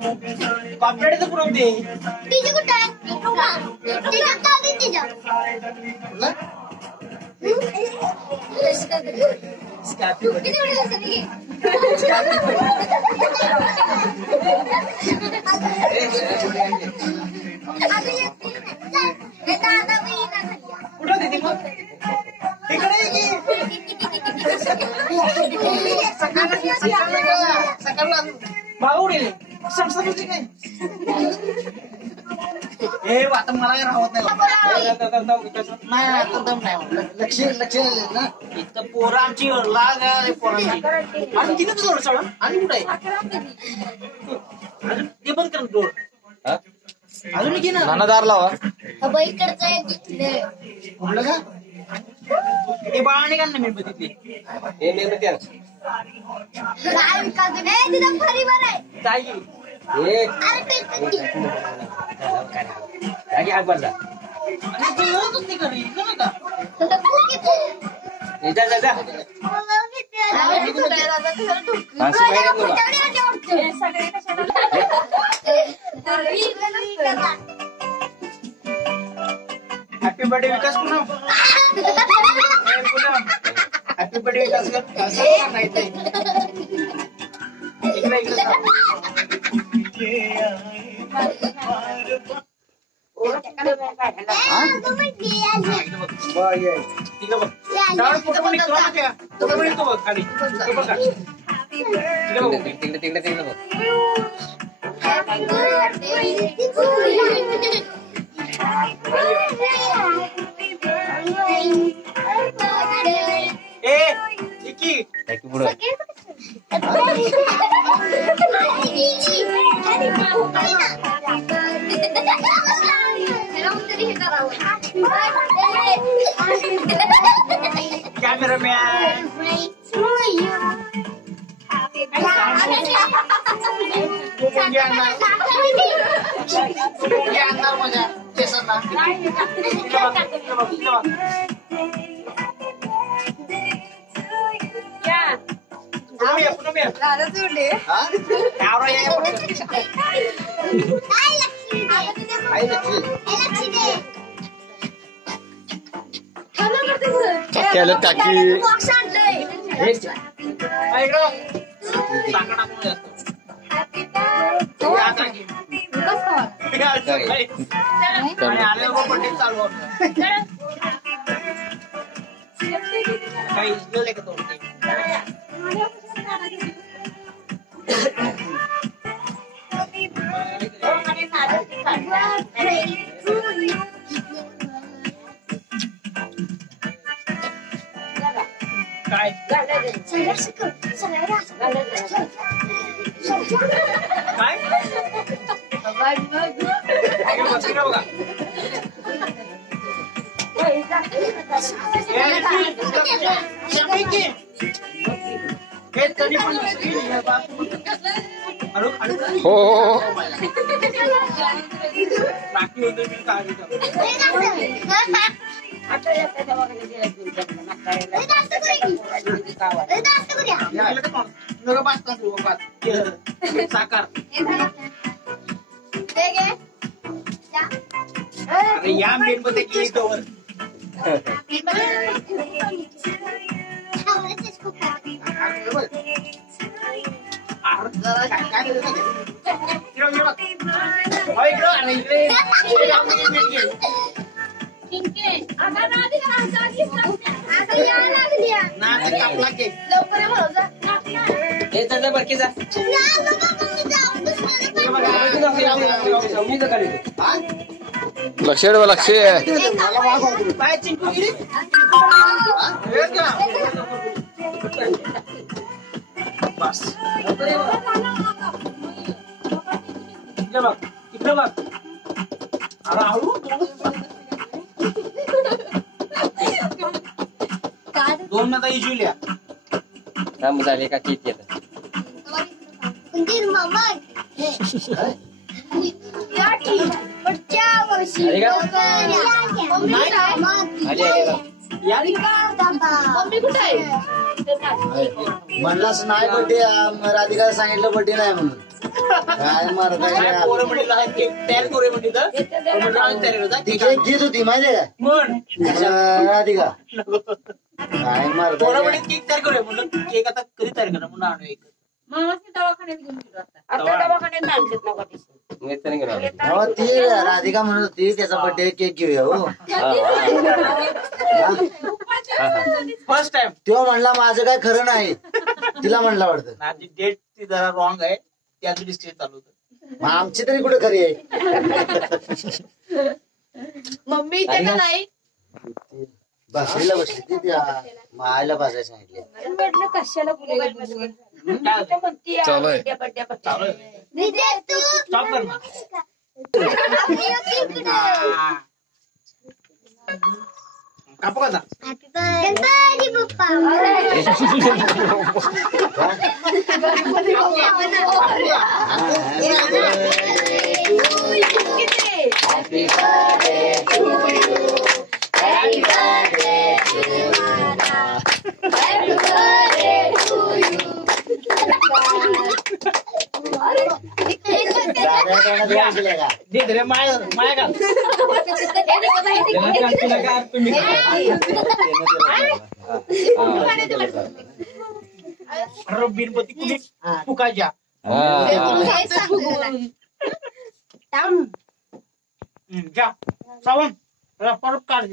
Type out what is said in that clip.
पापड्याचं पुरवते तिची कुठे आहे तिच्या ताली तिच्या कुठं देते मग तिकडे सकाळला भाऊ उडेल संसाराची काय हे आता मला राहत नाही लक्ष ना इथं पोरं आमची लाग पोरांची आणि किती जोड सगळं आणि कुठं आहे अजून ते बंद कर जोड अजून की ना दार लावा कुठलं का हे बाळाने का ना मेणबत्ती हे मेणबत्ती हॅपी बर्थडे विकास पुन्हा हॅपी बर्थडे विकास नाही cameraman केलं टाकी हो साकार या मेणबत्ती की कवर लक्ष लक्ष बस इकडे बघ अरे हळू दोन नंतर इजुल्या झाले का किती येत म्हणलाच नाही बर्थडे राधिकाला सांगितलं बर्थडे नाही म्हणून काय मारता पोरं म्हणलेलं केक तयार करूया म्हणजे तयार करता ती केक घेत होती माहितीये का कोण राधिका काय मारता पोरं म्हणजे केक तयार करूया म्हणलं केक आता कधी तयार करणार म्हणून आणूया एक दवाखान्यात घेऊन गेलो आता दवाखान्यात आणलेत ना मित्रांनी घेऊन आलो. तेव्हा ती राधिका म्हणत होती त्याचा बर्थडे केक घेऊया हो फर्स्ट टाइम तेव्हा म्हणला माझं काय खरं नाही तिला म्हणला वाटतं आधी डेट ती जरा रॉंग आहे ते अजून डिस्कशन चालू होतं मग आमची तरी कुठे खरी आहे मम्मी इथे का नाही भाकरीला बसली ती त्या मायला भाजायला सांगितले म्हटलं कशाला चालू आहे. चालू आहे. विजय तू स्टॉप कर ना कापू का आता? Ganpati Bappa Happy birthday to you. Happy birthday to you. Happy birthday to you. दादा तोंडात घास दिलाय का? दे रे माया माया का अरे बिनपती कुणी फुकायच्या जा सावंत परत काढ